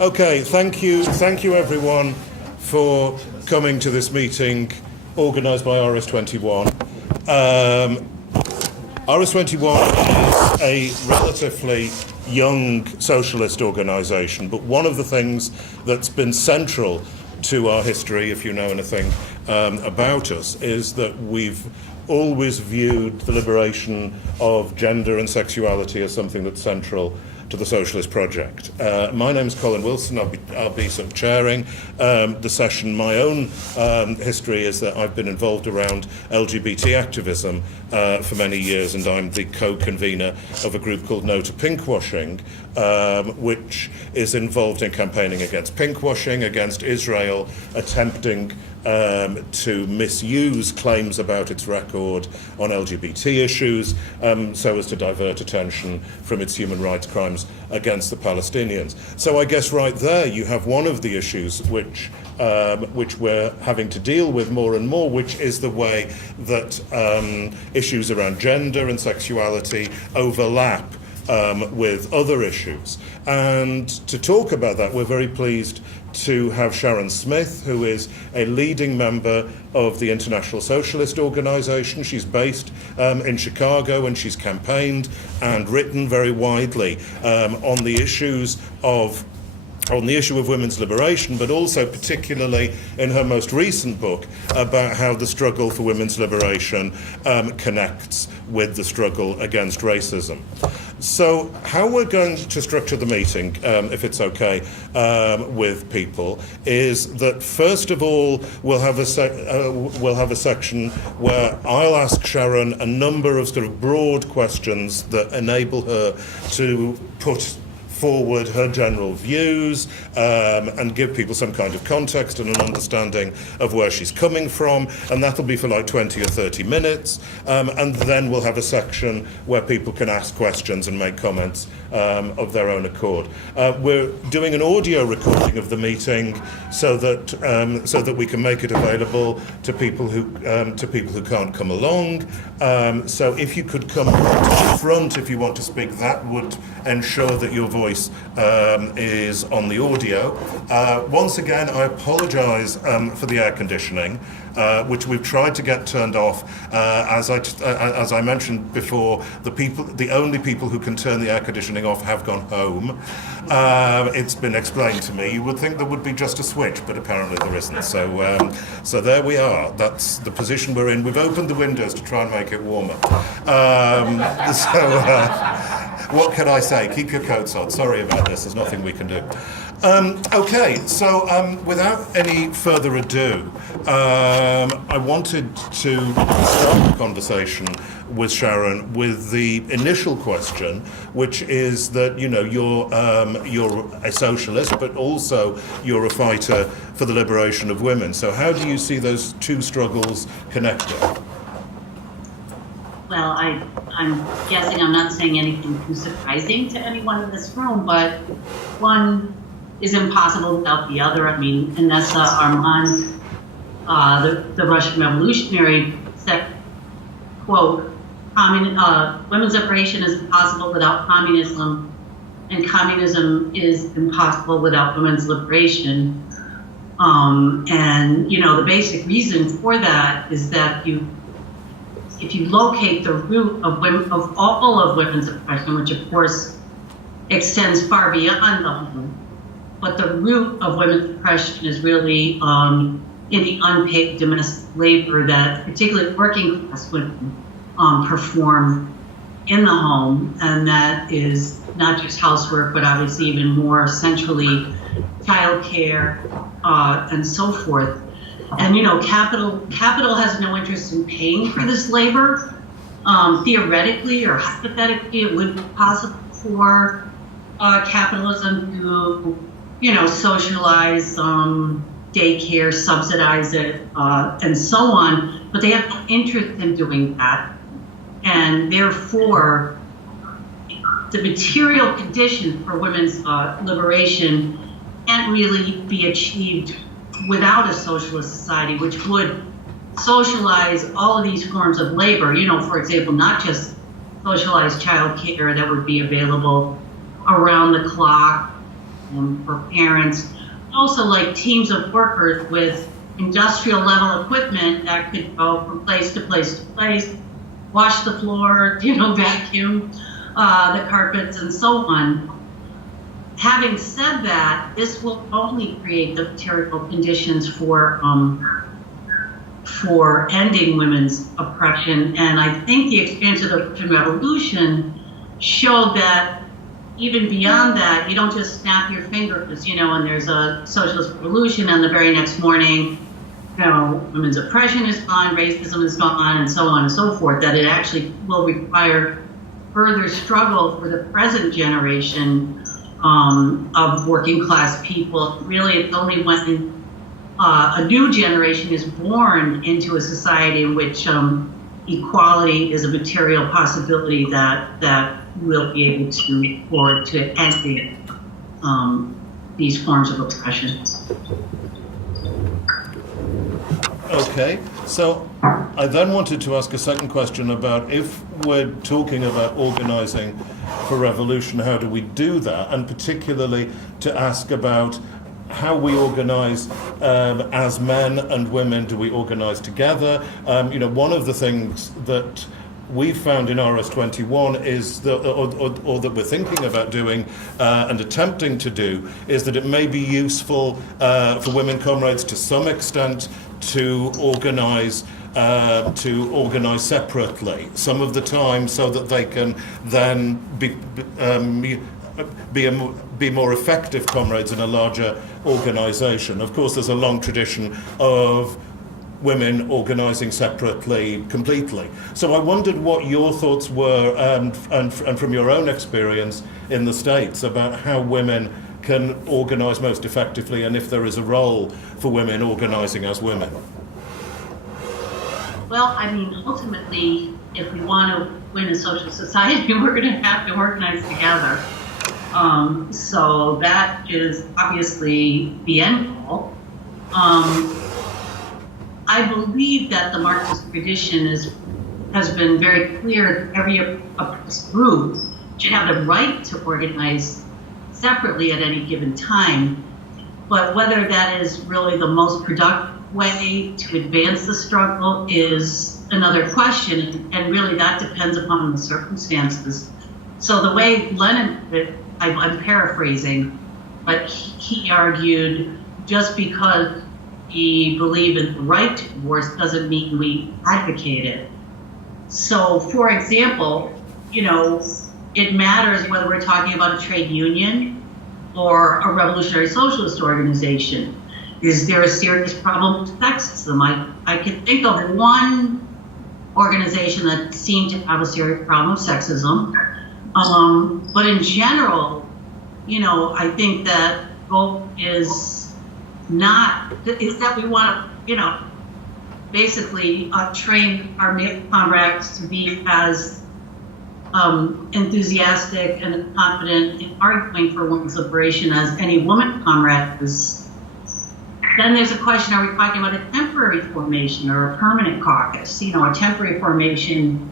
Okay, thank you everyone for coming to this meeting organised by RS21. RS21 is a relatively young socialist organisation, but one of the things that's been central to our history, if you know anything about us, is that we've always viewed the liberation of gender and sexuality as something that's central to the socialist project. My name is Colin Wilson. I'll be sort of chairing the session. My own history is that I've been involved around LGBT activism for many years, and I'm the co-convener of a group called No to Pinkwashing, which is involved in campaigning against pinkwashing, against Israel attempting to misuse claims about its record on LGBT issues so as to divert attention from its human rights crimes against the Palestinians. So I guess right there you have one of the issues which we're having to deal with more and more, which is the way that issues around gender and sexuality overlap with other issues. And to talk about that, we're very pleased to have Sharon Smith, who is a leading member of the International Socialist Organisation. She's based in Chicago, and she's campaigned and written very widely on the issue of women's liberation, but also particularly in her most recent book about how the struggle for women's liberation connects with the struggle against racism. So how we're going to structure the meeting, if it's okay with people, is that first of all we'll have a section where I'll ask Sharon a number of sort of broad questions that enable her to put forward her general views and give people some kind of context and an understanding of where she's coming from, and that'll be for like 20 or 30 minutes, and then we'll have a section where people can ask questions and make comments of their own accord. We're doing an audio recording of the meeting so that we can make it available to people who can't come along. So if you could come to the front if you want to speak, that would ensure that your voice is on the audio. Once again, I apologise for the air conditioning, which we've tried to get turned off. As I mentioned before, the only people who can turn the air conditioning off have gone home. It's been explained to me. You would think there would be just a switch, but apparently there isn't. So there we are. That's the position we're in. We've opened the windows to try and make it warmer. What can I say? Keep your coats on. Sorry about this. There's nothing we can do. Okay, so without any further ado, I wanted to start the conversation with Sharon with the initial question, which is that you're a socialist, but also you're a fighter for the liberation of women. So how do you see those two struggles connected? Well, I'm guessing I'm not saying anything too surprising to anyone in this room, but one is impossible without the other. I mean, Inessa Armand, the Russian revolutionary, said, quote, women's liberation is impossible without communism, and communism is impossible without women's liberation. And, the basic reason for that is that if you locate the root of all of women's oppression, which of course extends far beyond the home, but the root of women's oppression is really in the unpaid domestic labor that particularly working class women perform in the home, and that is not just housework, but obviously even more centrally childcare and so forth. And capital has no interest in paying for this labor. Theoretically or hypothetically, it would be possible for capitalism to, socialize daycare, subsidize it, and so on. But they have no interest in doing that, and therefore, the material conditions for women's liberation can't really be achieved without a socialist society, which would socialize all of these forms of labor. For example, not just socialized child care that would be available around the clock, for parents, also like teams of workers with industrial level equipment that could go from place to place to place, wash the floor, vacuum the carpets and so on. Having said that, this will only create the material conditions for ending women's oppression. And I think the experience of the Russian Revolution showed that even beyond that, you don't just snap your fingers, and there's a socialist revolution, and the very next morning, women's oppression is gone, racism is gone, and so on and so forth, that it actually will require further struggle for the present generation of working class people. Really, it's only when a new generation is born into a society in which equality is a material possibility that we'll be able to look forward to ending these forms of oppression. Okay, so I then wanted to ask a second question about, if we're talking about organizing for revolution, how do we do that? And particularly to ask about how we organize as men and women. Do we organize together? One of the things that we found in RS21 is that, or that we're thinking about doing and attempting to do, is that it may be useful for women comrades to some extent to organize separately some of the time, so that they can then be more effective comrades in a larger organization. Of course, there's a long tradition of women organizing separately completely. So I wondered what your thoughts were, and from your own experience in the States, about how women can organize most effectively, and if there is a role for women organizing as women. Well, ultimately, if we want to win a social society, we're going to have to organize together. So that is obviously the end goal. I believe that the Marxist tradition has been very clear that every oppressed group should have the right to organize separately at any given time. But whether that is really the most productive way to advance the struggle is another question, and really that depends upon the circumstances. So the way Lenin put it, I'm paraphrasing, but he argued, just because we believe in the right to divorce doesn't mean we advocate it. So, for example, it matters whether we're talking about a trade union or a revolutionary socialist organization. Is there a serious problem with sexism? I can think of one organization that seemed to have a serious problem with sexism. But in general, I think that goal is that we want to, basically train our male comrades to be as enthusiastic and confident in arguing for women's liberation as any woman comrade is. Then there's a question, are we talking about a temporary formation or a permanent caucus? A temporary formation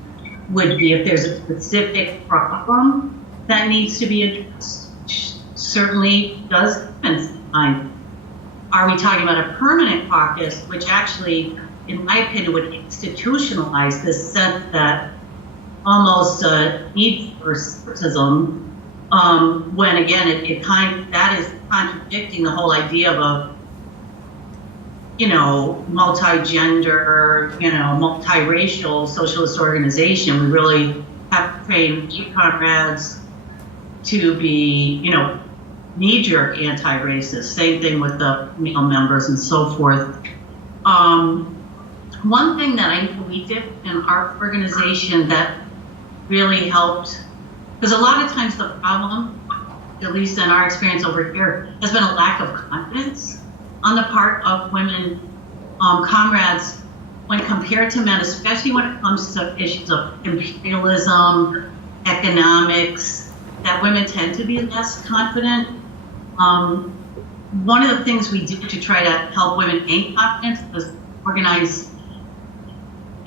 would be if there's a specific problem that needs to be addressed, which certainly does happen sometimes. Are we talking about a permanent caucus, which actually, in my opinion, would institutionalize this sense that almost need for separatism, when again, that is contradicting the whole idea of a multi-gender, multiracial socialist organization. We really have to train comrades to be, knee-jerk anti-racist. Same thing with the male members and so forth. One thing that I know we did in our organization that really helped, because a lot of times the problem, at least in our experience over here, has been a lack of confidence on the part of women comrades when compared to men, especially when it comes to issues of imperialism, economics, that women tend to be less confident. One of the things we did to try to help women gain confidence was organize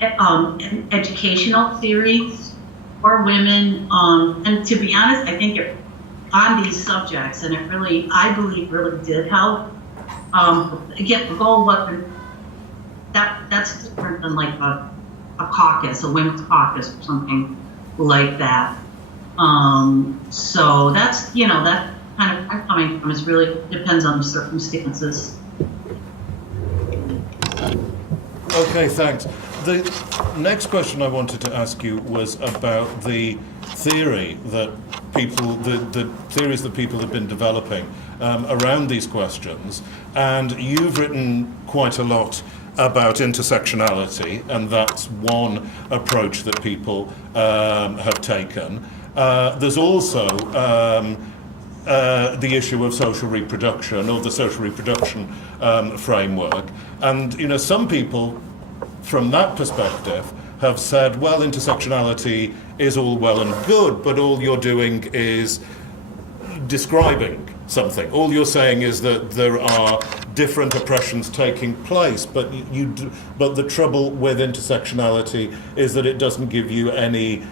educational series for women. And to be honest, I think it on these subjects, and it really, I believe, really did help. Again, the goal wasn't that's different than like a caucus, a women's caucus or something like that. So that's, you know, that kind of where I'm coming from is really depends on the circumstances. Okay, thanks. The next question I wanted to ask you was about the theory that people, the theories that people have been developing around these questions, and you've written quite a lot about intersectionality, and that's one approach that people have taken. There's also the issue of social reproduction, or the social reproduction framework, and you know, some people from that perspective have said, well, intersectionality is all well and good, but all you're doing is describing something. All you're saying is that there are different oppressions taking place, but but the trouble with intersectionality is that it doesn't give you any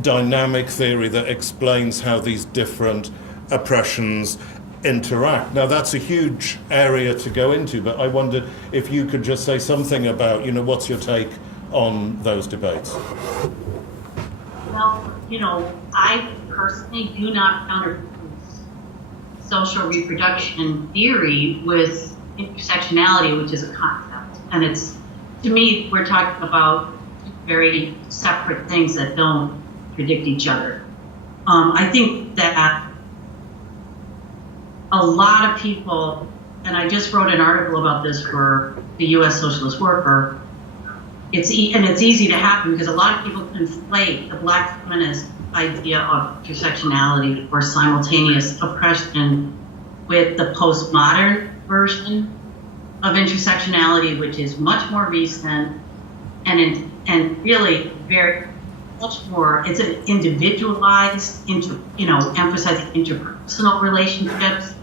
dynamic theory that explains how these different oppressions interact. Now, that's a huge area to go into, but I wondered if you could just say something about, you know, what's your take on those debates? Well, you know, I personally do not counter social reproduction theory with intersectionality, which is a concept. And it's, to me, we're talking about very separate things that don't predict each other. I think that a lot of people, and I just wrote an article about this for the U.S. Socialist Worker, it's easy to happen because a lot of people conflate the Black feminist idea of intersectionality or simultaneous oppression with the postmodern version of intersectionality, which is much more recent and really very much more. It's an individualized, emphasizing interpersonal relationships,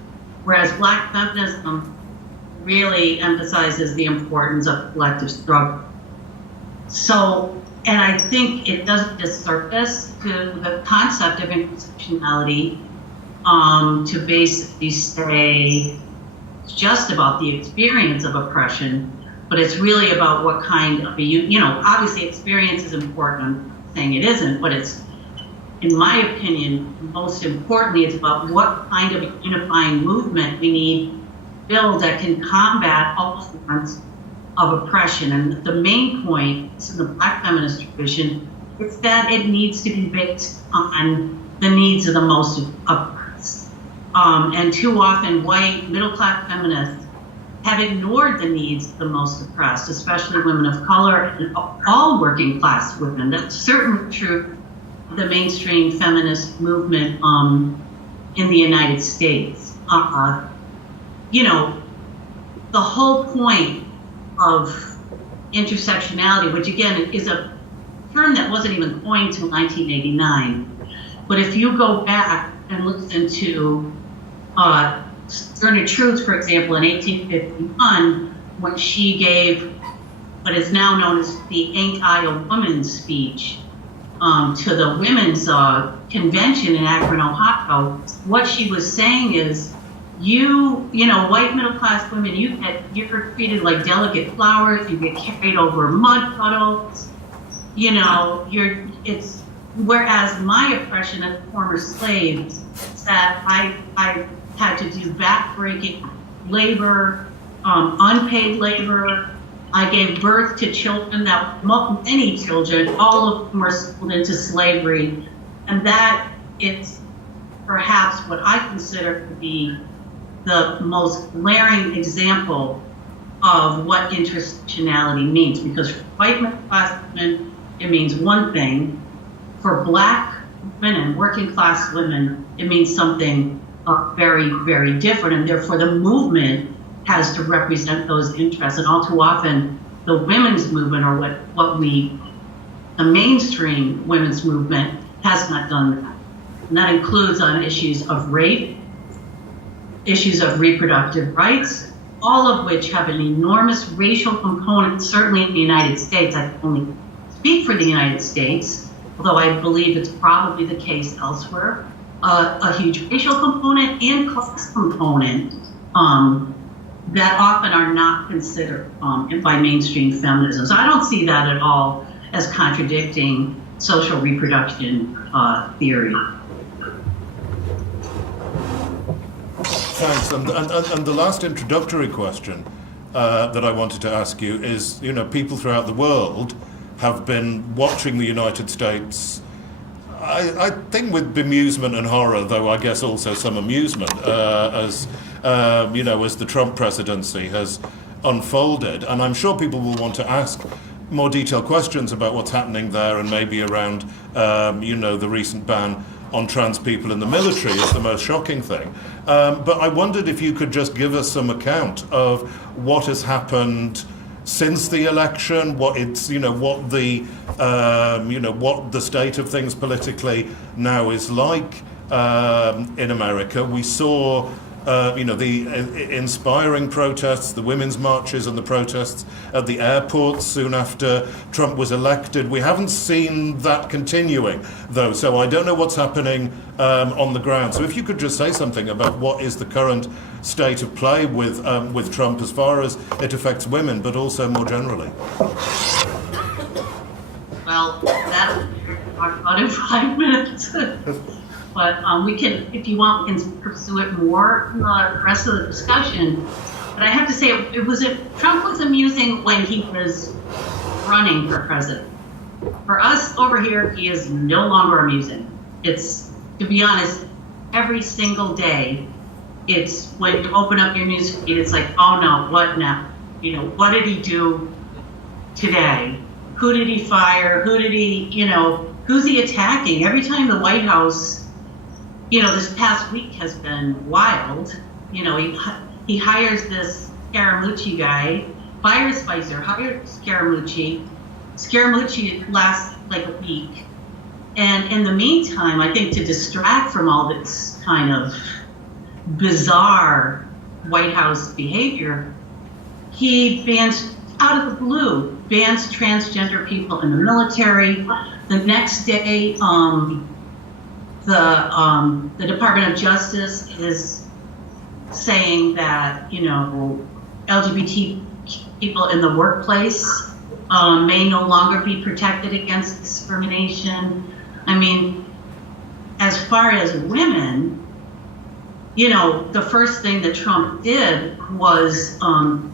whereas Black feminism really emphasizes the importance of collective struggle. So, and I think it does a disservice to the concept of intersectionality to basically say it's just about the experience of oppression, but it's really about what kind of obviously experience is important. I'm saying it isn't, but it's, in my opinion, most importantly, it's about what kind of a unifying movement we need to build that can combat all forms of oppression. And the main point in the Black feminist tradition is that it needs to be based on the needs of the most oppressed. And too often, white middle-class feminists have ignored the needs of the most oppressed, especially women of color and all working-class women. That's certainly true of the mainstream feminist movement in the United States. The whole point of intersectionality, which again is a term that wasn't even coined until 1989. But if you go back and listen to Sojourner Truth, for example, in 1851, when she gave what is now known as the Ain't I a Woman speech to the women's convention in Akron, Ohio, what she was saying is, white middle-class women, you're treated like delicate flowers. You get carried over mud puddles. Whereas my oppression as a former slave is that I had to do backbreaking labor, unpaid labor. I gave birth to children many children, all of them were sold into slavery, and that is perhaps what I consider to be the most glaring example of what intersectionality means. Because for white middle-class women, it means one thing. For Black women, working-class women, it means something very, very different. And therefore, the movement has to represent those interests. And all too often, the women's movement, or the mainstream women's movement, has not done that. And that includes on issues of rape, issues of reproductive rights, all of which have an enormous racial component, certainly in the United States. I can only speak for the United States, although I believe it's probably the case elsewhere. a huge racial component and class component that often are not considered by mainstream feminism. So I don't see that at all as contradicting social reproduction theory. Thanks. And the last introductory question that I wanted to ask you is, people throughout the world have been watching the United States, I think with bemusement and horror, though I guess also some amusement, as the Trump presidency has unfolded. And I'm sure people will want to ask more detailed questions about what's happening there, and maybe around, the recent ban on trans people in the military is the most shocking thing. But I wondered if you could just give us some account of what has happened since the election, what the state of things politically now is like in America. We saw the inspiring protests, the women's marches and the protests at the airports soon after Trump was elected. We haven't seen that continuing, though, so I don't know what's happening on the ground. So if you could just say something about what is the current state of play with Trump as far as it affects women, but also more generally. Well, that'll talk about in 5 minutes. But we can, if you want, we can pursue it more in the rest of the discussion. But I have to say, Trump was amusing when he was running for president. For us over here, he is no longer amusing. It's, to be honest, every single day, it's when you open up your news feed, it's like, oh no, what now? What did he do today? Who did he fire? Who did he, who's he attacking? Every time the White House, this past week has been wild. He hires this Scaramucci guy, fires Spicer, hires Scaramucci. Scaramucci lasts like a week. And in the meantime, I think to distract from all this kind of bizarre White House behavior, he bans, out of the blue, bans transgender people in the military. The next day, the Department of Justice is saying that, LGBT people in the workplace may no longer be protected against discrimination. I mean, as far as women, the first thing that Trump did was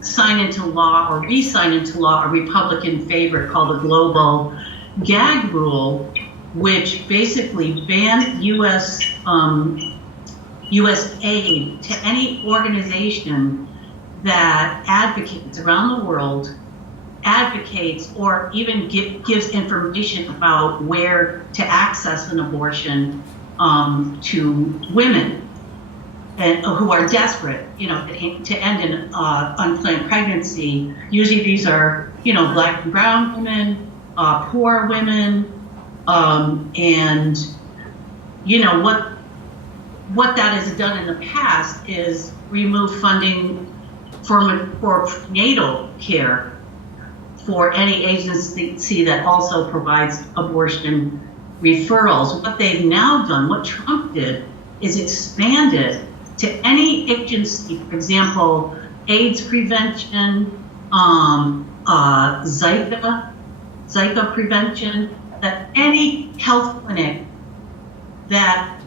sign into law or re-sign into law a Republican favorite called the Global Gag Rule, which basically banned U.S. aid to any organization that advocates around the world, advocates or even gives information about where to access an abortion to women and who are desperate, to end an unplanned pregnancy. Usually these are, Black and brown women, poor women. And what that has done in the past is remove funding for prenatal care for any agency that also provides abortion referrals. What they've now done, what Trump did, is expanded to any agency, for example, AIDS prevention, Zika prevention, that any health clinic that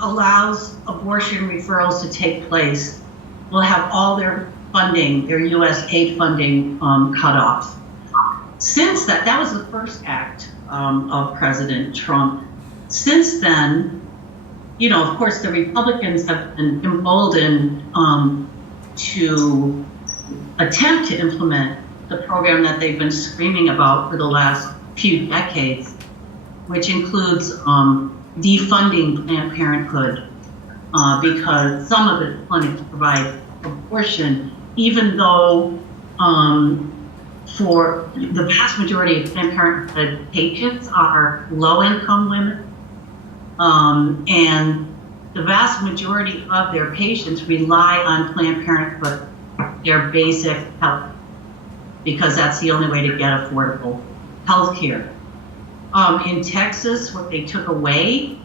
allows abortion referrals to take place will have all their funding, their U.S. aid funding cut off. Since that was the first act of President Trump. Since then, of course, the Republicans have been emboldened to attempt to implement the program that they've been screaming about for the last few decades, which includes defunding Planned Parenthood because some of the clinics provide abortion, even though for the vast majority of Planned Parenthood patients are low-income women, and the vast majority of their patients rely on Planned Parenthood, their basic health, because that's the only way to get affordable health care. In Texas, what they took away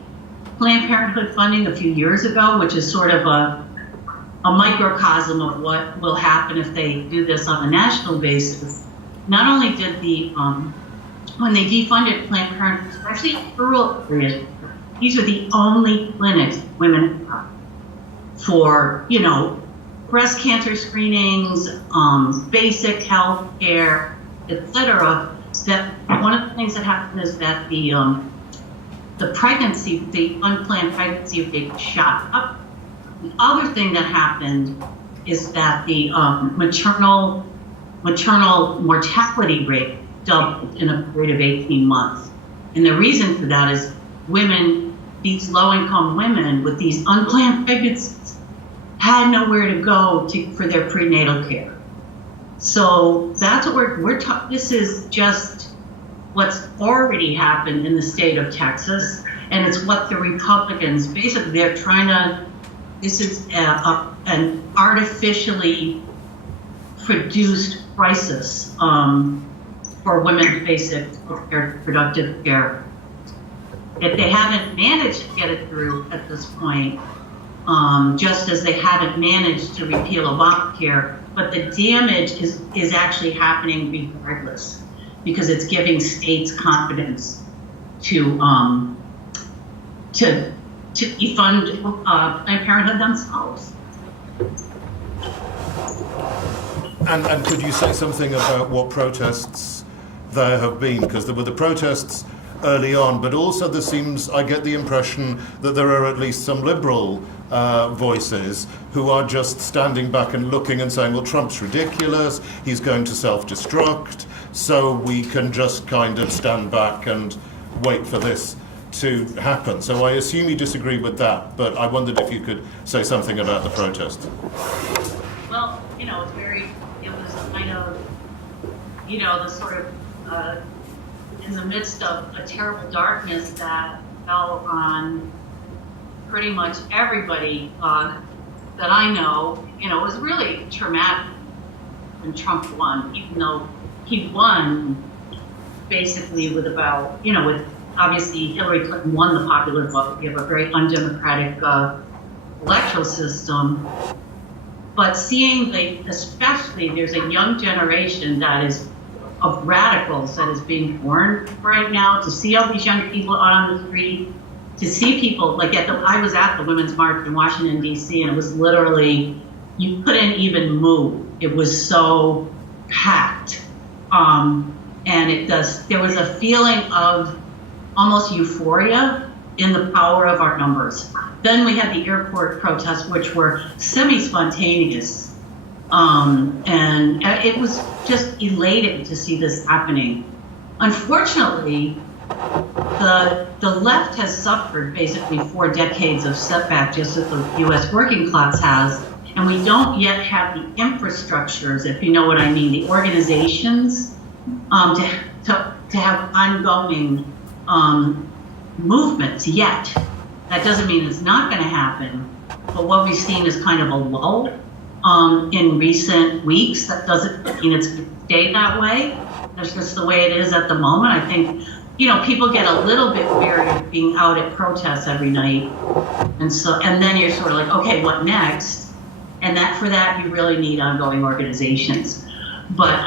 Planned Parenthood funding a few years ago, which is sort of a microcosm of what will happen if they do this on a national basis. Not only did when they defunded Planned Parenthood, especially in rural areas, these are the only clinics women have for, breast cancer screenings, basic health care, etc. That one of the things that happened is that the unplanned pregnancy rate shot up. The other thing that happened is that the maternal mortality rate doubled in a period of 18 months. And the reason for that is these low-income women with these unplanned pregnancies had nowhere to go for their prenatal care. So that's what we're talking. This is just what's already happened in the state of Texas, and it's what the Republicans, basically, they're trying to, this is an artificially produced crisis for women's basic reproductive care. If they haven't managed to get it through at this point, just as they haven't managed to repeal Obamacare, but the damage is actually happening regardless, because it's giving states confidence to defund Planned Parenthood themselves. And could you say something about what protests there have been? Because there were the protests early on, but also I get the impression that there are at least some liberal voices who are just standing back and looking and saying, well, Trump's ridiculous, he's going to self-destruct, so we can just kind of stand back and wait for this to happen. So I assume you disagree with that, but I wondered if you could say something about the protest. Well, it was kind of, the sort of, in the midst of a terrible darkness that fell on pretty much everybody that I know. It was really traumatic when Trump won, even though he won basically with about, with obviously Hillary Clinton won the popular vote. We have a very undemocratic electoral system. But seeing especially there's a young generation that is of radicals that is being born right now, to see all these young people out on the street, to see people like I was at the Women's March in Washington, D.C., and it was literally, you couldn't even move. It was so packed. And there was a feeling of almost euphoria in the power of our numbers. Then we had the airport protests, which were semi-spontaneous. And it was just elating to see this happening. Unfortunately, the left has suffered basically 4 decades of setback, just as the U.S. working class has, and we don't yet have the infrastructures, if you know what I mean, the organizations to have ongoing movements yet. That doesn't mean it's not going to happen, but what we've seen is kind of a lull in recent weeks. That doesn't mean it's going to stay that way. That's just the way it is at the moment. I think, people get a little bit weary of being out at protests every night. And then you're sort of like, okay, what next? And for that, you really need ongoing organizations. But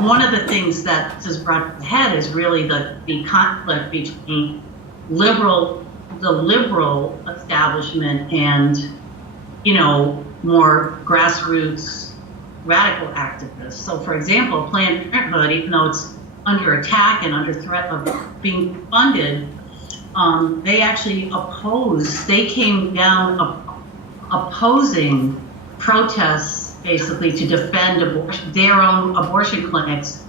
one of the things that is brought ahead is really the conflict between the liberal establishment and, more grassroots radical activists. So, for example, Planned Parenthood, even though it's under attack and under threat of being funded, they actually they came down opposing protests, basically, to defend their own abortion clinics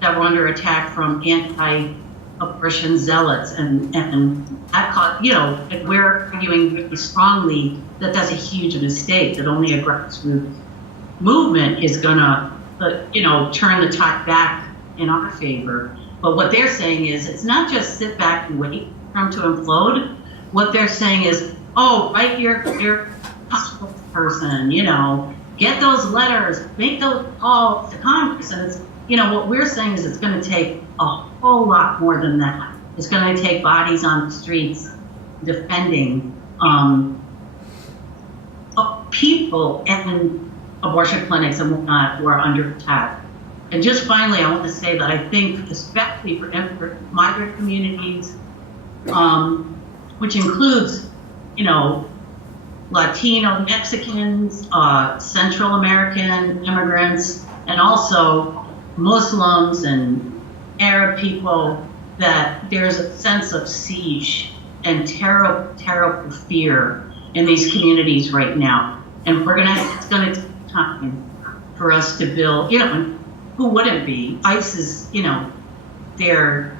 that were under attack from anti-abortion zealots. And that caused, we're arguing very strongly that that's a huge mistake, that only a grassroots movement is gonna, turn the tide back in our favor. But what they're saying is, it's not just sit back and wait for them to implode. What they're saying is, write your person, get those letters, make those calls to Congress. And it's, what we're saying is it's going to take a whole lot more than that. It's going to take bodies on the streets defending people and abortion clinics and whatnot who are under attack. And just finally, I want to say that I think, especially for migrant communities, which includes, Latino, Mexicans, Central American immigrants, and also Muslims and Arab people, that there's a sense of siege and terrible, terrible fear in these communities right now. And it's going to take time for us to build, who wouldn't be? ICE is, they're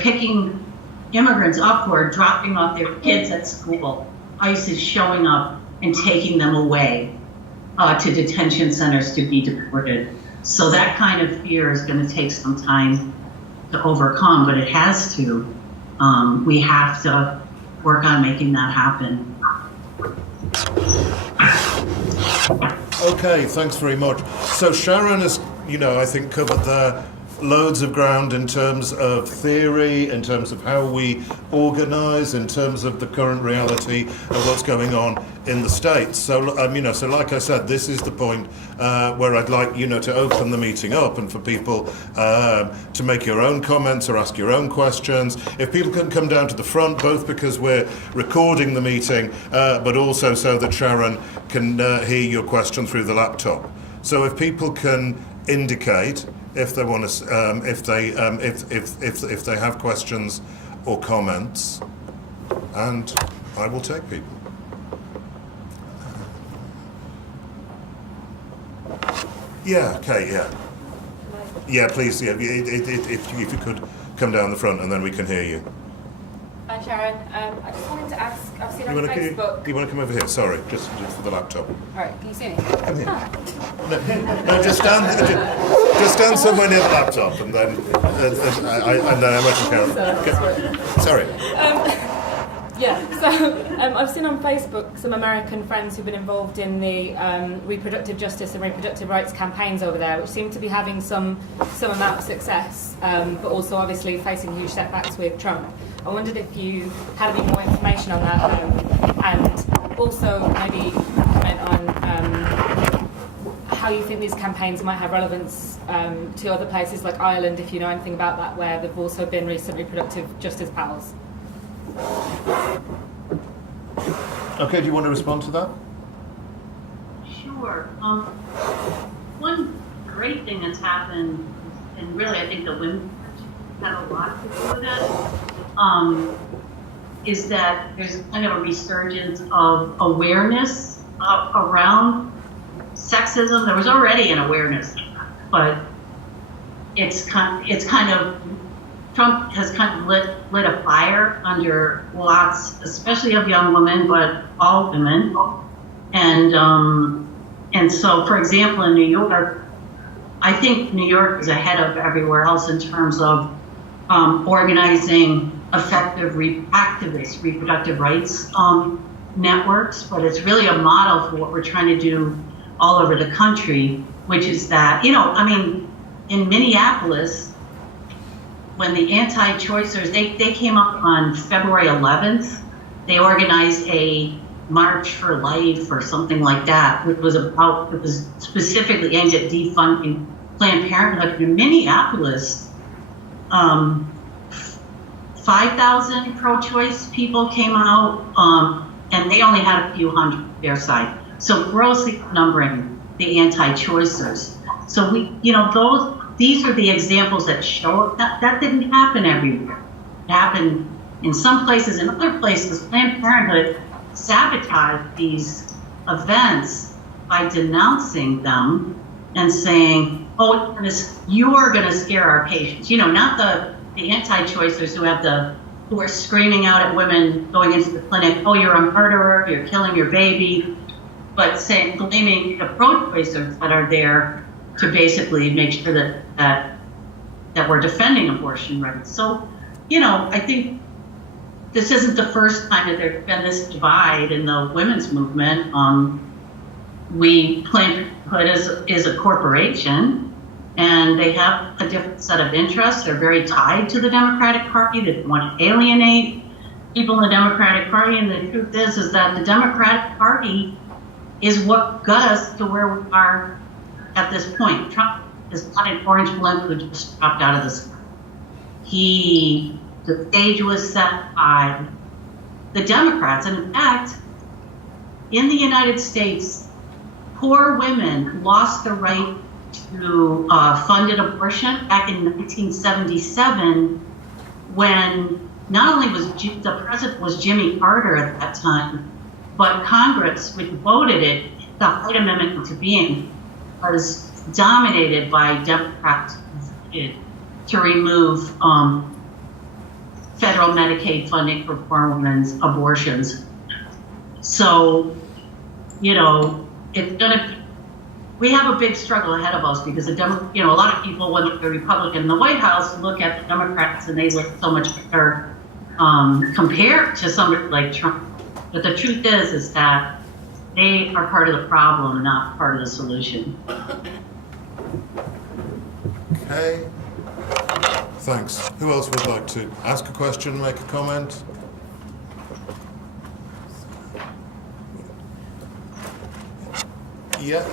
picking immigrants up who are dropping off their kids at school. ICE is showing up and taking them away to detention centers to be deported. So that kind of fear is going to take some time to overcome, but it has to. We have to work on making that happen. Okay, thanks very much. So Sharon has, I think covered there loads of ground in terms of theory, in terms of how we organise, in terms of the current reality of what's going on in the States. So, so like I said, this is the point where I'd like, to open the meeting up and for people to make your own comments or ask your own questions. If people can come down to the front, both because we're recording the meeting, but also so that Sharon can hear your question through the laptop. So if people can indicate if they want to, if they have questions or comments, and I will take people. Yeah. Okay. Yeah. Yeah. Please. Yeah. If you could come down the front, and then we can hear you. Hi, Sharon. I just wanted to ask. I've seen on Facebook. You want to come over here? Sorry, just for the laptop. All right. Can you see me? Come here. No, just stand somewhere near the laptop, and then I'm much careful. Sorry. I've seen on Facebook some American friends who've been involved in the reproductive justice and reproductive rights campaigns over there, which seem to be having some amount of success, but also obviously facing huge setbacks with Trump. I wondered if you had any more information on that, and also maybe comment on how you think these campaigns might have relevance to other places like Ireland, if you know anything about that, where there've also been recent reproductive justice panels. Okay, do you want to respond to that? Sure. One great thing that's happened, and really I think the women have a lot to do with it, is that there's kind of a resurgence of awareness around sexism. There was already an awareness, but it's kind of Trump has kind of lit a fire under lots, especially of young women, but all women. And so, for example, in New York, I think New York is ahead of everywhere else in terms of organizing effective activist reproductive rights networks, but it's really a model for what we're trying to do all over the country, which is that, in Minneapolis, when the anti-choicers, they came up on February 11th, they organized a March for Life or something like that, which was it was specifically aimed at defunding Planned Parenthood. In Minneapolis, 5,000 pro-choice people came out, and they only had a few hundred their side. So grossly outnumbering the anti-choicers. So these are the examples that show that didn't happen everywhere. It happened in some places. In other places, Planned Parenthood sabotaged these events by denouncing them and saying, "Oh, you are going to scare our patients." Not the anti-choicers who are screaming out at women going into the clinic, "Oh, you're a murderer, you're killing your baby," but blaming the pro-choicers that are there to basically make sure that we're defending abortion rights. So, I think this isn't the first time that there's been this divide in the women's movement. Planned Parenthood is a corporation, and they have a different set of interests. They're very tied to the Democratic Party. They want to alienate people in the Democratic Party, and the truth is that the Democratic Party is what got us to where we are at this point. Trump is not an orange blimp who just dropped out of the sky. The stage was set by the Democrats, and in fact, in the United States, poor women lost the right to funded abortion back in 1977, when not only was the president was Jimmy Carter at that time, but Congress, which voted it, the Hyde Amendment into being, was dominated by Democrats to remove federal Medicaid funding for poor women's abortions. So, you know, we have a big struggle ahead of us, because a lot of people, when they're Republican in the White House, look at the Democrats and they look so much better compared to somebody like Trump. But the truth is that they are part of the problem, not part of the solution. Okay. Thanks. Who else would like to ask a question, make a comment? Yeah,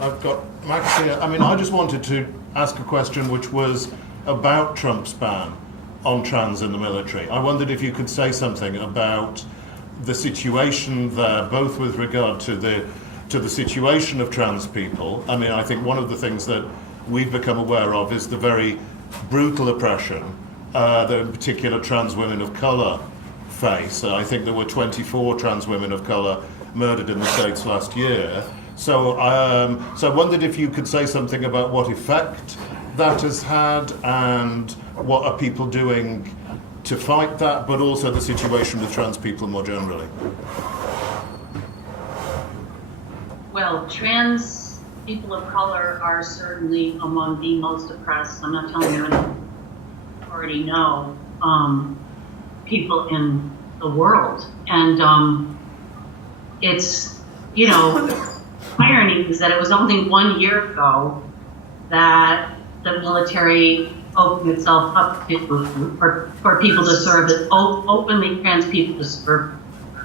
I've got Max here. I mean, I just wanted to ask a question which was about Trump's ban on trans in the military. I wondered if you could say something about the situation there, both with regard to the situation of trans people. I mean, I think one of the things that we've become aware of is the very brutal oppression that in particular trans women of colour face. I think there were 24 trans women of colour murdered in the States last year. So I wondered if you could say something about what effect that has had and what are people doing to fight that, but also the situation with trans people more generally. Well, trans people of color are certainly among the most oppressed. I'm not telling you anything you already know, people in the world. And it's, you know, irony is that it was only 1 year ago that the military opened itself up for people to serve, openly trans people to serve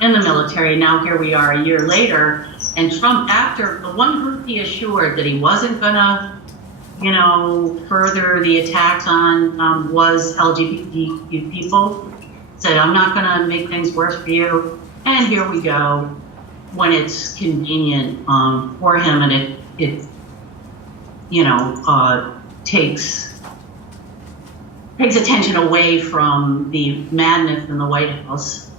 in the military. Now here we are a year later, and Trump, after the one group he assured that he wasn't gonna, you know, further the attacks on was LGBT people, said, I'm not gonna make things worse for you. And here we go, when it's convenient for him, and it you know, takes attention away from the madness in the White House.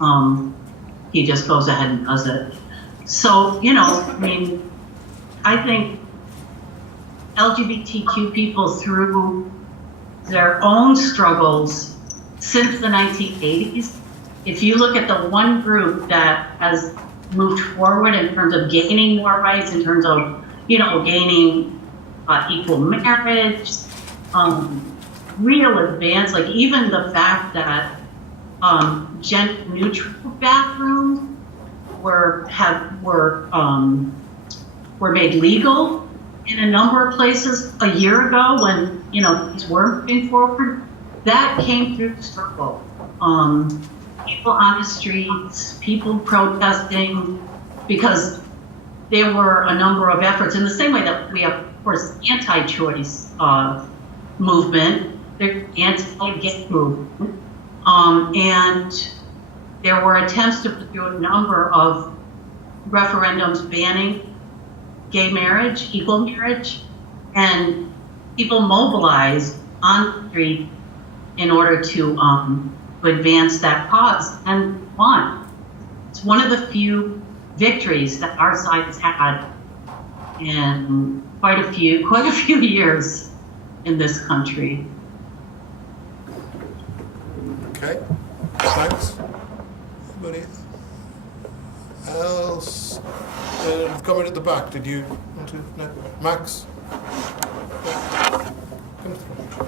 He just goes ahead and does it. So, you know, I mean, I think LGBTQ people, through their own struggles since the 1980s, if you look at the one group that has moved forward in terms of gaining more rights, in terms of, you know, gaining equal marriage, real advance, like even the fact that gender neutral bathrooms were made legal in a number of places a year ago, when, you know, these were moving forward. That came through the struggle. People on the streets, people protesting, because there were a number of efforts in the same way that we have, of course, anti-choice movement, the anti-gay movement, and there were attempts to do a number of referendums banning gay marriage, equal marriage, and people mobilized on the street in order to advance that cause, and won. It's one of the few victories that our side has had in quite a few years in this country. Okay, thanks. Anybody else? Comment at the back. Did you want to? No, Max. Yeah. Come through.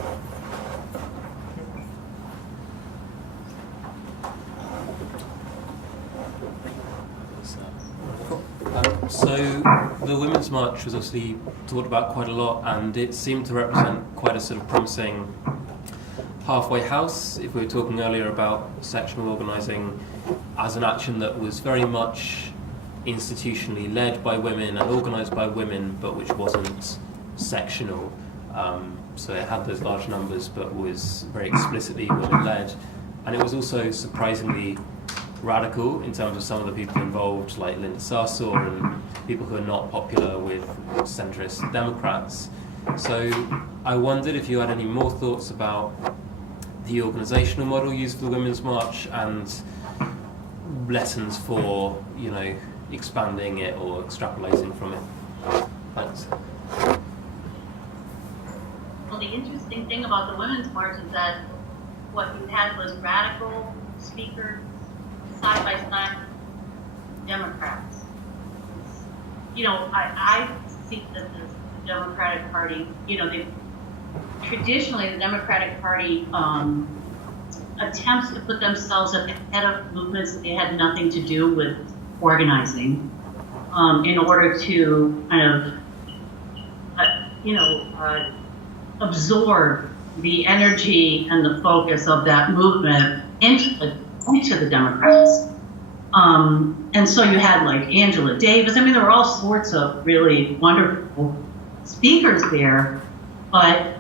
So the Women's March was obviously talked about quite a lot, and it seemed to represent quite a sort of promising halfway house if we were talking earlier about sectional organising as an action that was very much institutionally led by women and organised by women, but which wasn't sectional. So it had those large numbers, but was very explicitly women-led. And it was also surprisingly radical in terms of some of the people involved, like Linda Sarsour and people who are not popular with centrist Democrats. So I wondered if you had any more thoughts about the organisational model used for the Women's March and lessons for, expanding it or extrapolating from it. Thanks. Well, the interesting thing about the Women's March is that what you had was radical speakers side by side Democrats. I see that the Democratic Party, traditionally the Democratic Party attempts to put themselves at the head of movements that they had nothing to do with organizing, in order to kind of, absorb the energy and the focus of that movement into the Democrats. And so you had like Angela Davis. I mean, there were all sorts of really wonderful speakers there, but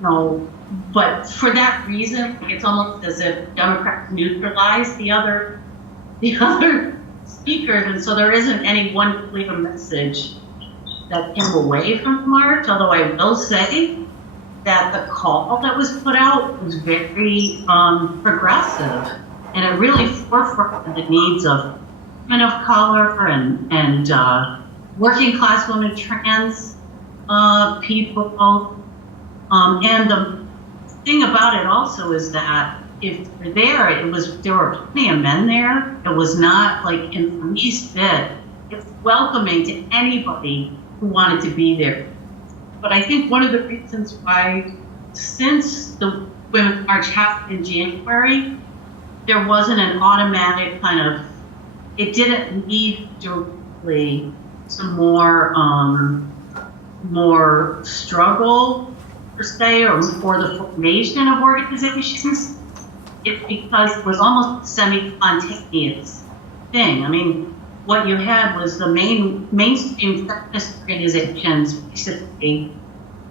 for that reason, it's almost as if Democrats neutralized the other speakers, and so there isn't any one clear message that came away from the march. Although I will say that the call that was put out was very progressive, and it really forefronted the needs of women of color and working class women, trans people. And the thing about it also is that if they're there were plenty of men there. It was not like in the least bit. It's welcoming to anybody who wanted to be there. But I think one of the reasons why, since the Women's March happened in January, there wasn't an automatic kind of, it didn't lead directly to more struggle, per se, or the formation of organizations. It's because it was almost a semi-spontaneous thing. I mean, what you had was the mainstream feminist organizations basically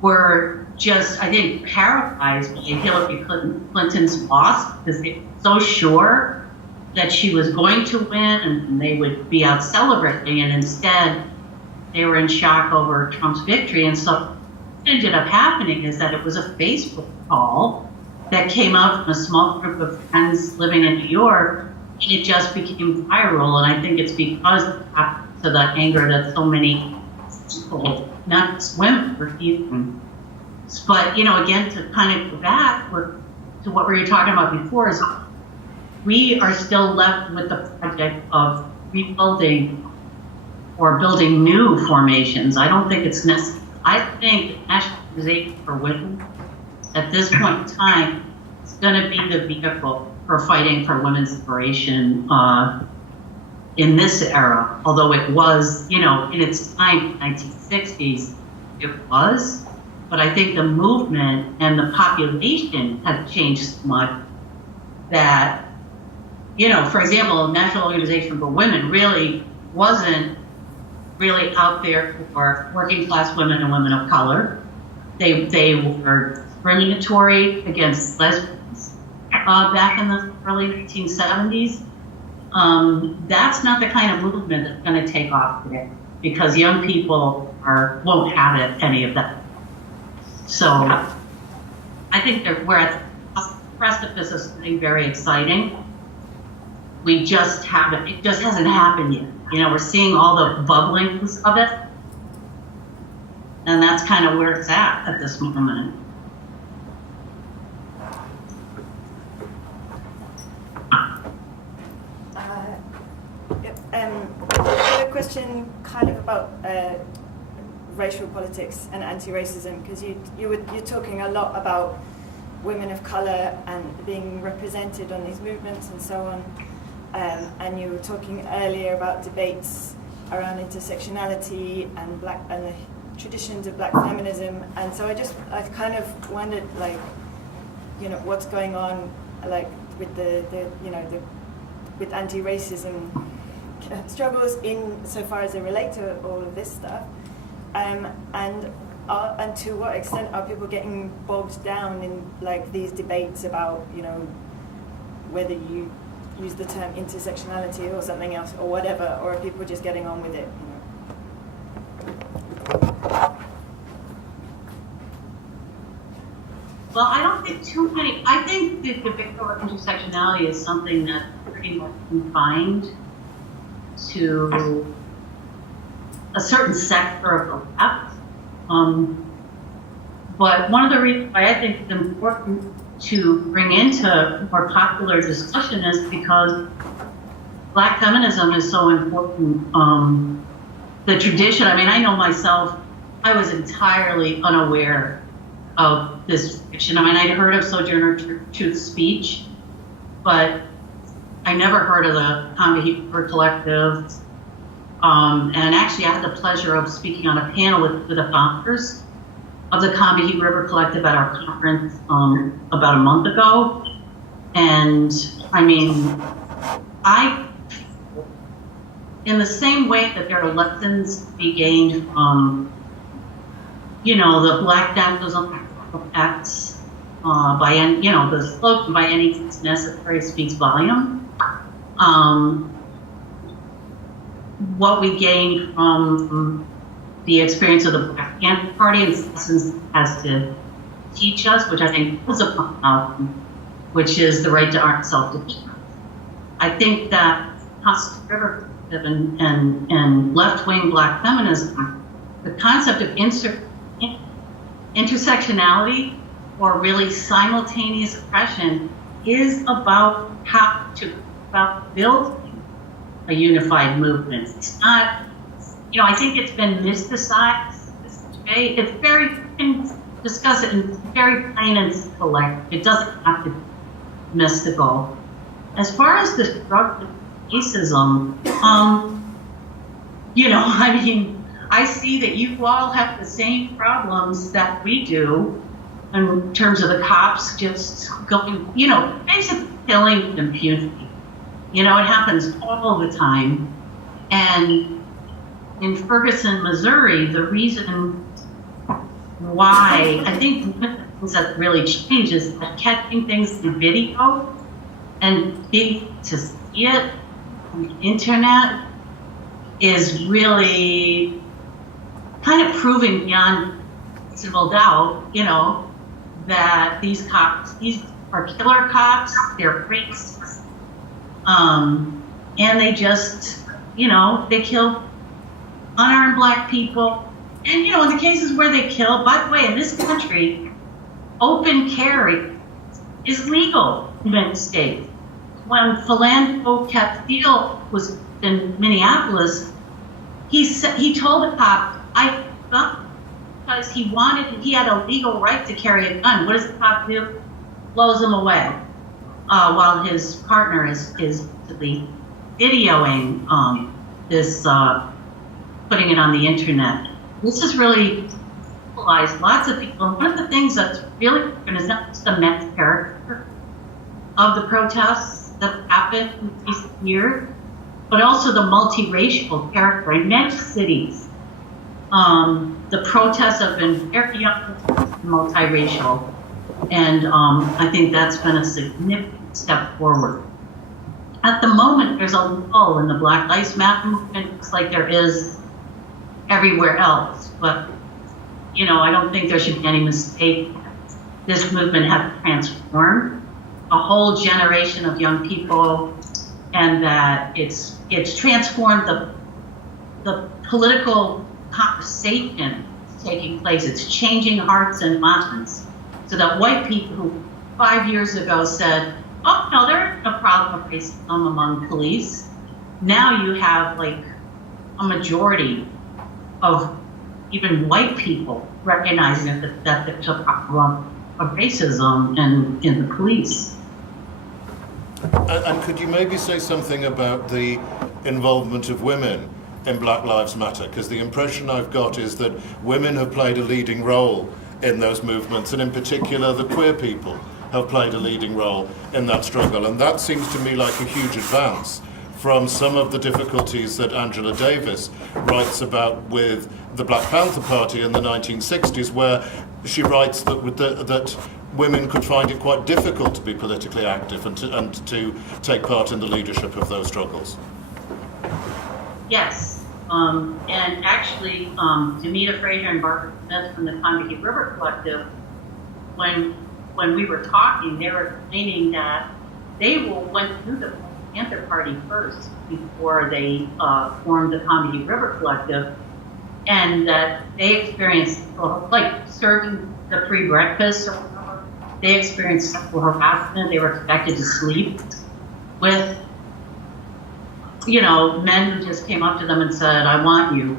were just, I think, paralyzed by Hillary Clinton's loss, because they were so sure that she was going to win and they would be out celebrating, and instead they were in shock over Trump's victory. And so what ended up happening is that it was a Facebook call that came out from a small group of friends living in New York, and it just became viral. And I think it's because of the anger that so many people, not just women, were feeling. But, again, to kind of go back to what we were talking about before, is we are still left with the project of rebuilding or building new formations. I don't think it's necessary. I think national organization for women at this point in time is going to be the vehicle for fighting for women's liberation in this era. Although it was, in its time, 1960s, it was. But I think the movement and the population have changed so much that, for example, National Organization for Women really wasn't really out there for working class women and women of color. They were discriminatory against lesbians back in the early 1970s. That's not the kind of movement that's going to take off today, because young people won't have any of that. So I think that we're at the precipice of something very exciting. We just haven't, it just hasn't happened yet. We're seeing all the bubblings of it. And that's kind of where it's at this moment. I have a question kind of about racial politics and anti-racism, because you're talking a lot about women of color and being represented on these movements and so on, and you were talking earlier about debates around intersectionality and the traditions of black feminism, and so I kind of wondered, like, what's going on, like with the with anti-racism struggles in so far as they relate to all of this stuff, and to what extent are people getting bogged down in like these debates about whether you use the term intersectionality or something else or whatever, or are people just getting on with it? Well, I don't think too many. I think the debate over intersectionality is something that's pretty much confined to a certain sector of the left. But one of the reasons why I think it's important to bring into more popular discussion is because Black feminism is so important. The tradition, I mean, I know myself, I was entirely unaware of this tradition. I mean, I'd heard of Sojourner Truth's speech, but I never heard of the Combahee River Collective. And actually, I had the pleasure of speaking on a panel with the founders of the Combahee River Collective at our conference about a month ago. And I mean, in the same way that there are lessons to be gained from, the Black Activism Acts by any, the slogan "by any means necessary" speaks volume. What we gained from the experience of the Black Panther Party and lessons it has to teach us, which I think was a which is the right to armed self-defense. I think that Constitutional River and left-wing Black feminism, the concept of intersectionality or really simultaneous oppression is about about building a unified movement. It's not, I think it's been mysticized this way. It's very, you can discuss it in very plain and simple language. It doesn't have to be mystical. As far as the struggle with racism, I mean, I see that you all have the same problems that we do in terms of the cops just going, basically killing with impunity. It happens all the time. And in Ferguson, Missouri, the reason why I think one of the things that really changed is that catching things in video and being to see it on the internet is really kind of proving beyond reasonable doubt, that these cops, these are killer cops, they're racists, and they just, they kill unarmed Black people. And, in the cases where they kill, by the way, in this country, open carry is legal in many states. When Philando Castile was in Minneapolis, he told the cop, I thought because he had a legal right to carry a gun. What does the cop do? Blows him away while his partner is basically videoing this, putting it on the internet. This has really mobilized lots of people. And one of the things that's really important is not just the mixed character of the protests that happened in recent years, but also the multiracial character in many cities. The protests have been very multiracial, and I think that's been a significant step forward. At the moment, there's a lull in the Black Lives Matter movement, just like there is everywhere else. But, I don't think there should be any mistake. This movement has transformed a whole generation of young people, and that it's transformed the political conversation taking place. It's changing hearts and minds, so that white people who 5 years ago said, oh, no, there's no problem with racism among police. Now you have like a majority of even white people recognizing that there's a problem of racism in the police. And could you maybe say something about the involvement of women in Black Lives Matter? Because the impression I've got is that women have played a leading role in those movements, and in particular the queer people have played a leading role in that struggle. And that seems to me like a huge advance from some of the difficulties that Angela Davis writes about with the Black Panther Party in the 1960s, where she writes that women could find it quite difficult to be politically active and to take part in the leadership of those struggles. Yes, and actually, Demita Frazier and Barbara Smith from the Combahee River Collective, when we were talking, they were claiming that they went through the Panther Party first before they formed the Combahee River Collective, and that they experienced, like serving the free breakfast or whatever, they experienced sexual harassment. They were expected to sleep with, men who just came up to them and said, "I want you,"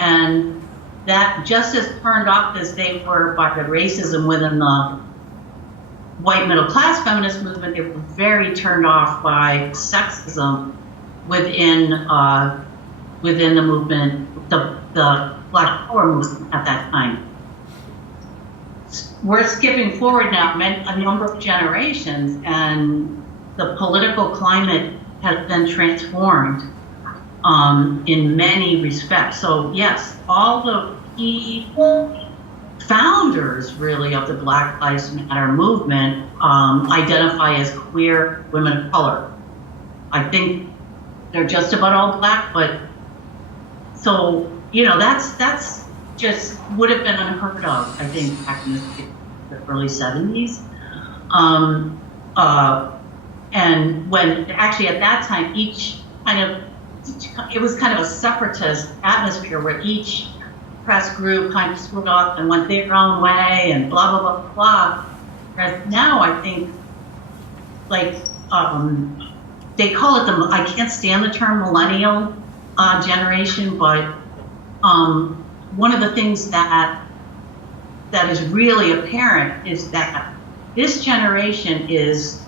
and that just as turned off as they were by the racism within the white middle class feminist movement, they were very turned off by sexism within the movement, the Black Power movement at that time. We're skipping forward now a number of generations, and the political climate has been transformed in many respects. So yes, all the key founders really of the Black Lives Matter movement identify as queer women of color. I think they're just about all Black, but so that's just would have been unheard of, I think, back in the early 70s. And when actually at that time, it was kind of a separatist atmosphere where each press group kind of split off and went their own way and blah, blah, blah, blah. Whereas now I think, they call it I can't stand the term millennial generation, but one of the things that is really apparent is that this generation is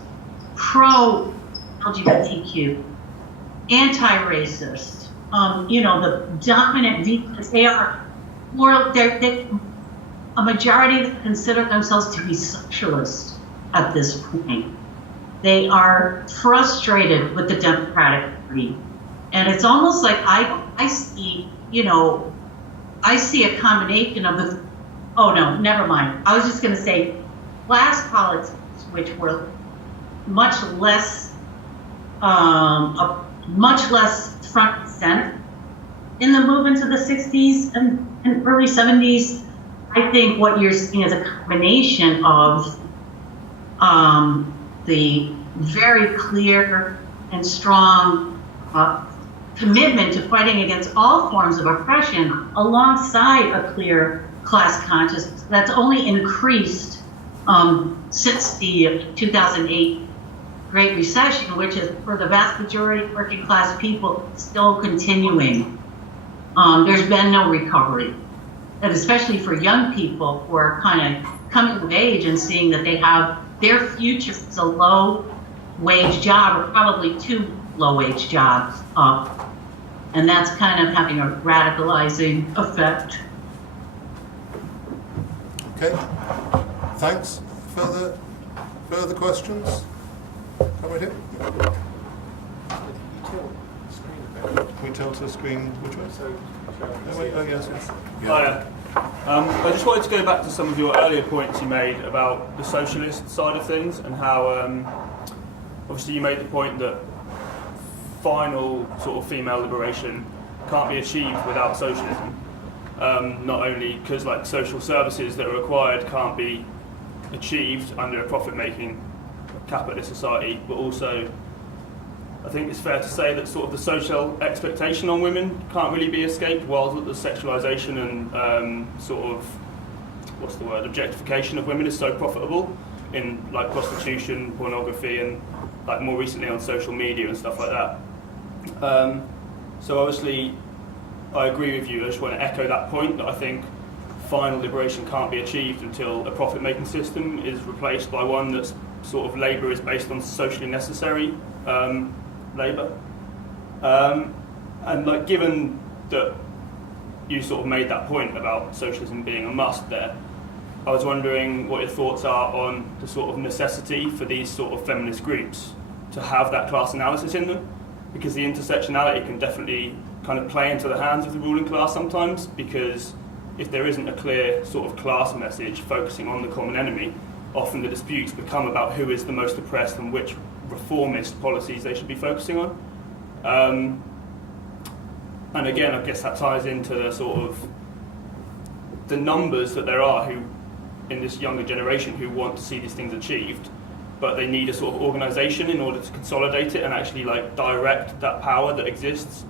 pro-LGBTQ, anti-racist. The dominant viewpoints, they are more, a majority that consider themselves to be socialist at this point. They are frustrated with the Democratic Party. And it's almost like I see a combination of oh no, never mind. I was just going to say class politics, which were much less front and center in the movements of the 60s and early 70s. I think what you're seeing is a combination of the very clear and strong commitment to fighting against all forms of oppression alongside a clear class consciousness that's only increased since the 2008 Great Recession, which is for the vast majority of working class people still continuing. There's been no recovery. And especially for young people who are kind of coming of age and seeing that they have their future as a low-wage job, or probably two low-wage jobs, and that's kind of having a radicalizing effect. Okay, thanks. Further questions? Come right here. Can we tilt the screen which way? Oh, yes. Hiya. I just wanted to go back to some of your earlier points you made about the socialist side of things, and how obviously you made the point that final sort of female liberation can't be achieved without socialism. Not only because social services that are required can't be achieved under a profit-making capitalist society, but also I think it's fair to say that sort of the social expectation on women can't really be escaped, while the sexualization and objectification of women is so profitable in prostitution, pornography, and more recently on social media and stuff like that. So obviously I agree with you. I just want to echo that point, that I think final liberation can't be achieved until a profit-making system is replaced by one that's sort of labour is based on socially necessary labour. And given that you sort of made that point about socialism being a must there, I was wondering what your thoughts are on the sort of necessity for these sort of feminist groups to have that class analysis in them, because the intersectionality can definitely kind of play into the hands of the ruling class sometimes, because if there isn't a clear sort of class message focusing on the common enemy, often the disputes become about who is the most oppressed and which reformist policies they should be focusing on. And again, I guess that ties into the sort of the numbers that there are who, in this younger generation, who want to see these things achieved, but they need a sort of organisation in order to consolidate it and actually like direct that power that exists.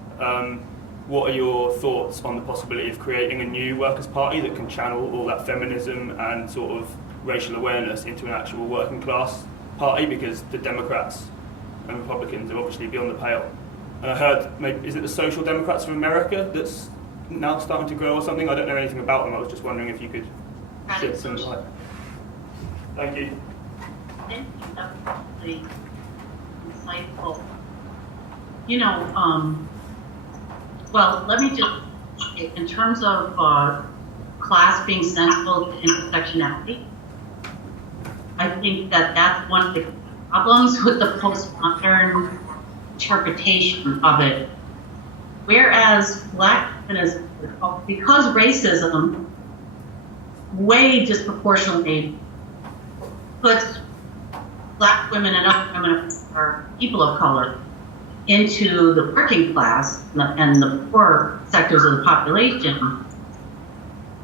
What are your thoughts on the possibility of creating a new workers' party that can channel all that feminism and sort of racial awareness into an actual working class party? Because the Democrats and Republicans are obviously beyond the pale. And I heard, maybe, is it the Social Democrats of America that's now starting to grow or something? I don't know anything about them. I was just wondering if you could shed some light. Thank you. Thank you. That was really insightful. You know, well, let me just, in terms of class being central to intersectionality, I think that that's one of the problems with the postmodern interpretation of it. Whereas black feminism, because racism way disproportionately puts black women and other women or people of color into the working class and the poor sectors of the population,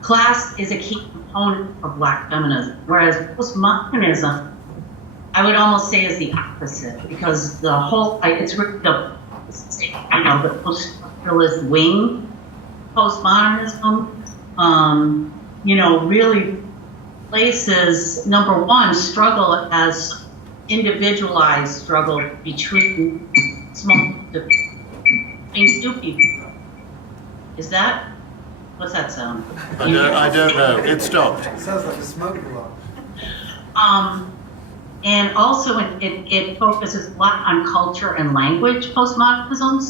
class is a key component of black feminism. Whereas postmodernism, I would almost say, is the opposite, because the whole, it's really the post-structuralist wing postmodernism, really places, number one, struggle as individualized struggle between between two people. Is that, what's that sound? I don't know. It stopped. It sounds like a smoke alarm. And also it focuses a lot on culture and language, postmodernism.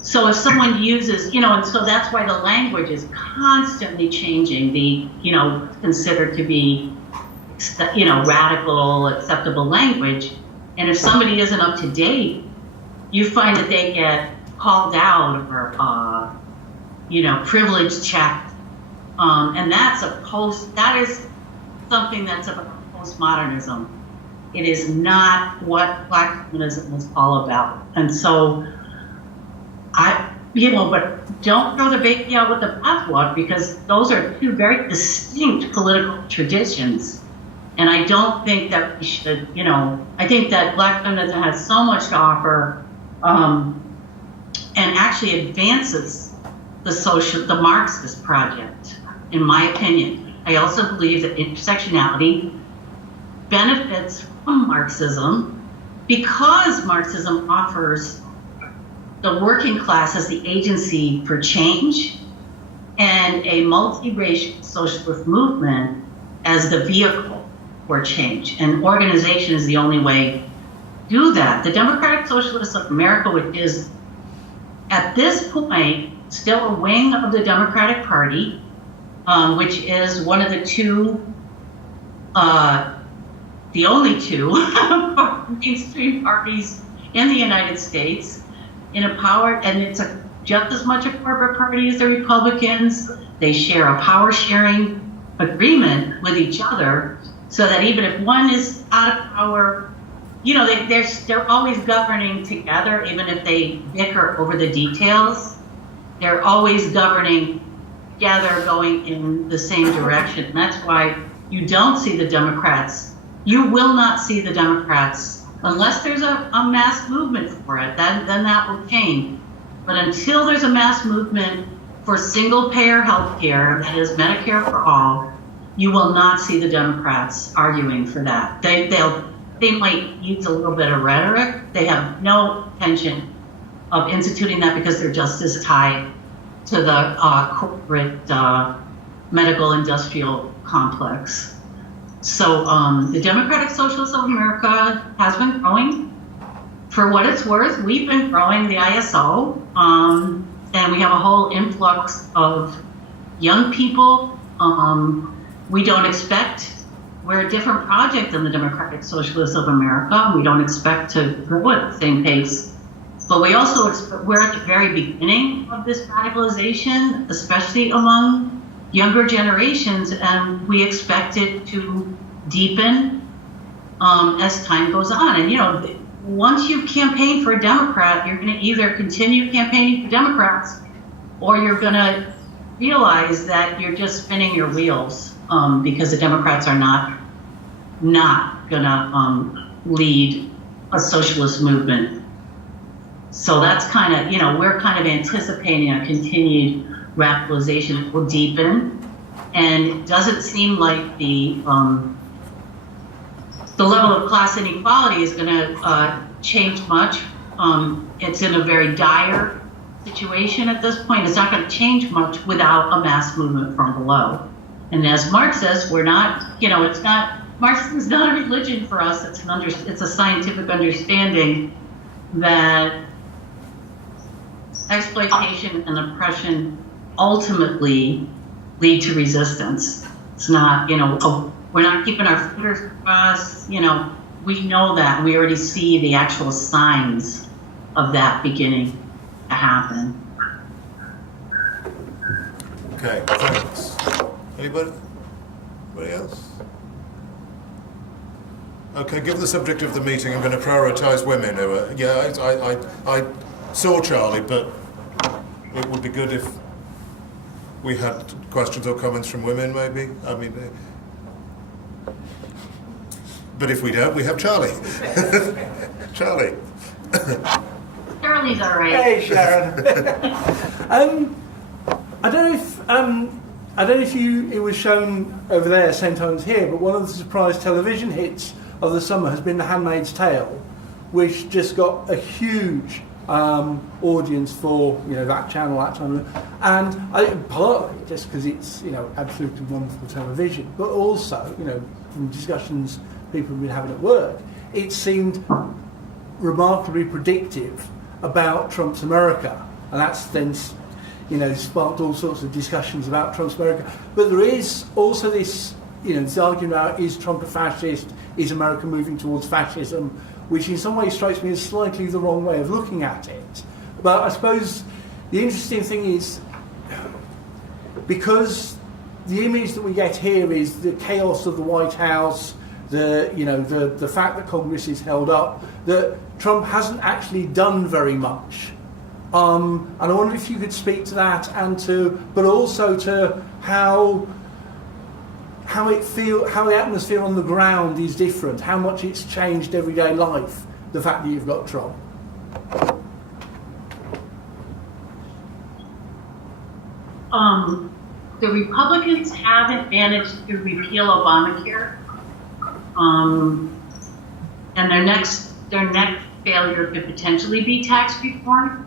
So if someone uses, and so that's why the language is constantly changing, the, considered to be, radical, acceptable language. And if somebody isn't up to date, you find that they get called out or, privilege checked. And that is something that's about postmodernism. It is not what black feminism is all about. And so but don't throw the baby out with the bathwater, because those are two very distinct political traditions. And I don't think that we should, I think that black feminism has so much to offer, and actually advances the Marxist project, in my opinion. I also believe that intersectionality benefits from Marxism because Marxism offers the working class as the agency for change and a multiracial socialist movement as the vehicle for change. And organization is the only way to do that. The Democratic Socialists of America, which is at this point still a wing of the Democratic Party, which is one of the two, the only two mainstream parties in the United States, in a power, and it's just as much a corporate party as the Republicans. They share a power sharing agreement with each other, so that even if one is out of power, they're always governing together, even if they bicker over the details. They're always governing together, going in the same direction. And that's why you don't see the Democrats. You will not see the Democrats unless there's a mass movement for it. Then that will change. But until there's a mass movement for single-payer health care, that is Medicare for all, you will not see the Democrats arguing for that. They might use a little bit of rhetoric. They have no intention of instituting that because they're just as tied to the corporate medical industrial complex. So the Democratic Socialists of America has been growing. For what it's worth, we've been growing the ISO, and we have a whole influx of young people We don't expect, we're a different project than the Democratic Socialists of America. We don't expect to grow at the same pace. But we also, we're at the very beginning of this radicalization, especially among younger generations, and we expect it to deepen as time goes on. And, you know, once you campaign for a Democrat, you're going to either continue campaigning for Democrats or you're going to realize that you're just spinning your wheels because the Democrats are not going to lead a socialist movement. So that's kind of, you know, we're kind of anticipating a continued radicalization will deepen, and it doesn't seem like the level of class inequality is going to change much. It's in a very dire situation at this point. It's not going to change much without a mass movement from below. And as Marx says, we're not, you know, it's not, Marxism is not a religion for us. It's a scientific understanding that exploitation and oppression ultimately lead to resistance. It's not, you know, we're not keeping our fingers crossed, you know, we know that. We already see the actual signs of that beginning to happen. Okay, thanks. Anybody? Anybody else? Okay, given the subject of the meeting, I'm going to prioritise women. I saw Charlie, but it would be good if we had questions or comments from women, maybe. I mean, but if we don't, we have Charlie. Charlie. Charlie's all right. Hey, Sharon. I don't know if it was shown over there same time as here, but one of the surprise television hits of the summer has been The Handmaid's Tale, which just got a huge audience for, you know, that channel, and partly just because it's, you know, absolutely wonderful television, but also, you know, from discussions people have been having at work, it seemed remarkably predictive about Trump's America, and that's then, you know, sparked all sorts of discussions about Trump's America. But there is also this, you know, this argument about, is Trump a fascist? Is America moving towards fascism? Which in some ways strikes me as slightly the wrong way of looking at it. But I suppose the interesting thing is, because the image that we get here is the chaos of the White House, the fact that Congress is held up, that Trump hasn't actually done very much. And I wonder if you could speak to that, but also to how the atmosphere on the ground is different, how much it's changed everyday life, the fact that you've got Trump. The Republicans haven't managed to repeal Obamacare, and their next failure could potentially be tax reform,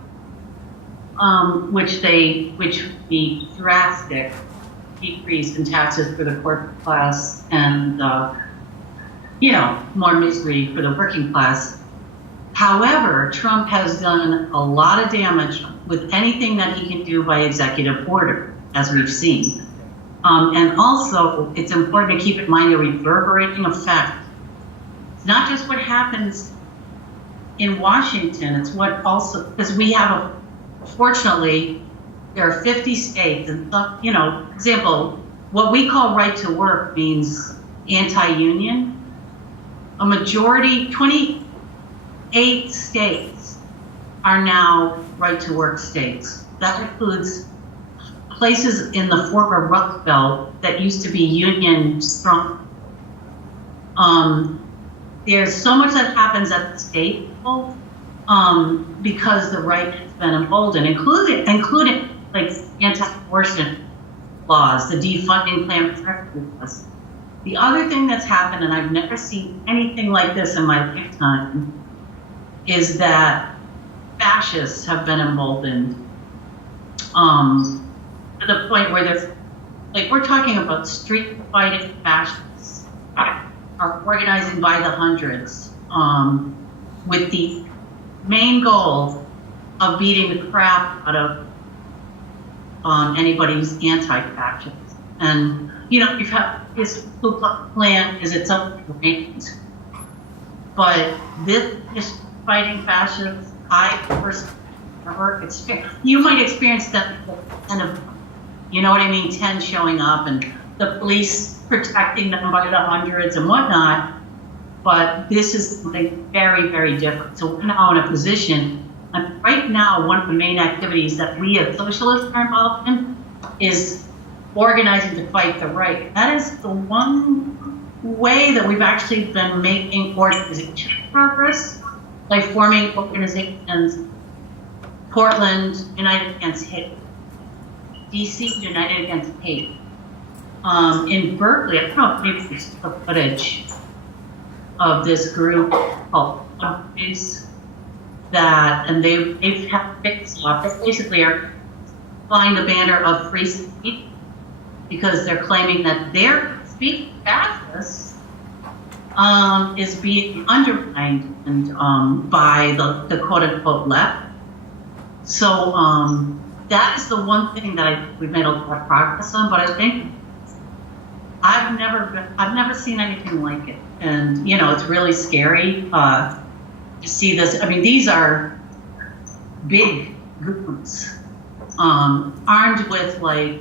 which would be drastic decrease in taxes for the corporate class and more misery for the working class. However, Trump has done a lot of damage with anything that he can do by executive order, as we've seen. And also, it's important to keep in mind the reverberating effect. It's not just what happens in Washington, it's what also, because we have, fortunately, there are 50 states, and example, what we call right to work means anti-union. A majority, 28 states are now right to work states. That includes places in the former Rust Belt that used to be union strong. There's so much that happens at the state level because the right has been emboldened, including like anti-abortion laws, the defunding Planned Parenthood laws. The other thing that's happened, and I've never seen anything like this in my lifetime, is that fascists have been emboldened to the point where there's, like, we're talking about street fighting fascists are organizing by the hundreds with the main goal of beating the crap out of anybody who's anti-fascist. And, you know, you've had this Ku Klux Klan is its own range. But this is fighting fascists. I personally never experienced. You might experience that kind of, you know what I mean, 10 showing up and the police protecting them by the hundreds and whatnot. But this is something very, very different. So we're now in a position, and right now, one of the main activities that we as socialists are involved in is organizing to fight the right. That is the one way that we've actually been making organizational progress, by forming organizations. Portland, United Against Hate. DC, United Against Hate. In Berkeley, I don't know if maybe there's the footage of this group called Organised, and they've had fixed off. They basically are flying the banner of free speech because they're claiming that their speech fascists is being undermined and by the quote unquote left. So that is the one thing that we've made a lot of progress on, but I think I've never seen anything like it. And, you know, it's really scary to see this. I mean, these are big groups, armed with, like,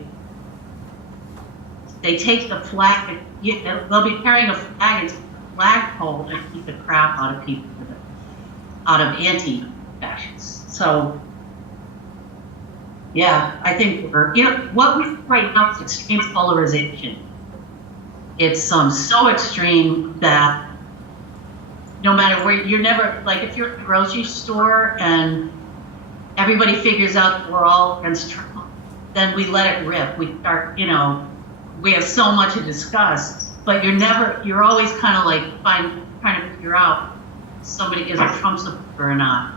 they take the flag, they'll be carrying a flag into a flagpole and keep the crap out of people, out of anti-fascists. So, yeah, I think what we see right now is extreme polarization. It's so extreme that no matter where, you're never, like if you're at the grocery store and everybody figures out that we're all against Trump, then we let it rip. We start, we have so much to discuss, but you're always kind of like trying to figure out if somebody is a Trump supporter or not.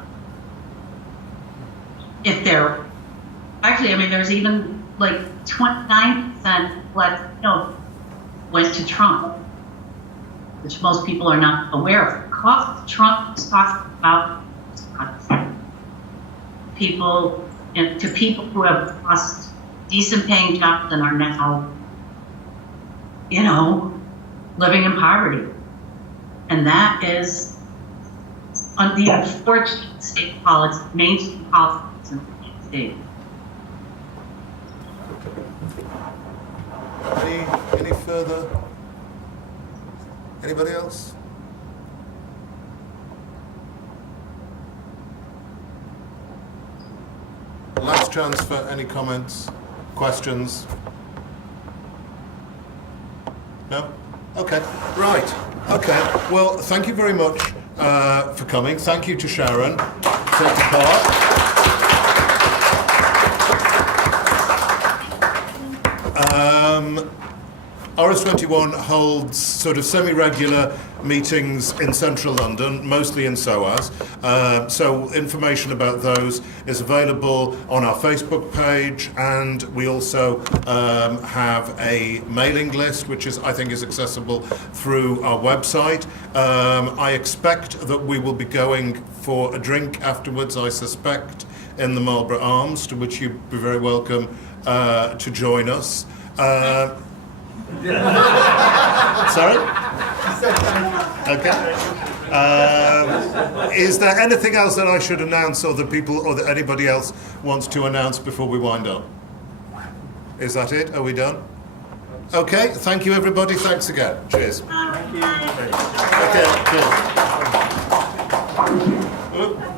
If they're, actually, I mean, there's even like 29% went to Trump, which most people are not aware of. Trump is talking about people, and to people who have lost decent paying jobs and are now, living in poverty. And that is the unfortunate state politics, mainstream politics in the state. Any further? Anybody else? Last chance for any comments, questions? No? Okay, right. Okay, well, thank you very much for coming. Thank you to Sharon for taking part. RS21 holds sort of semi-regular meetings in central London, mostly in SOAS. So information about those is available on our Facebook page, and we also have a mailing list, which I think is accessible through our website. I expect that we will be going for a drink afterwards, I suspect, in the Marlborough Arms, to which you'd be very welcome to join us. Sorry? Okay. Is there anything else that I should announce, or that anybody else wants to announce before we wind up? Is that it? Are we done? Okay. Thank you, everybody. Thanks again. Cheers. Thank you. Okay. Cool.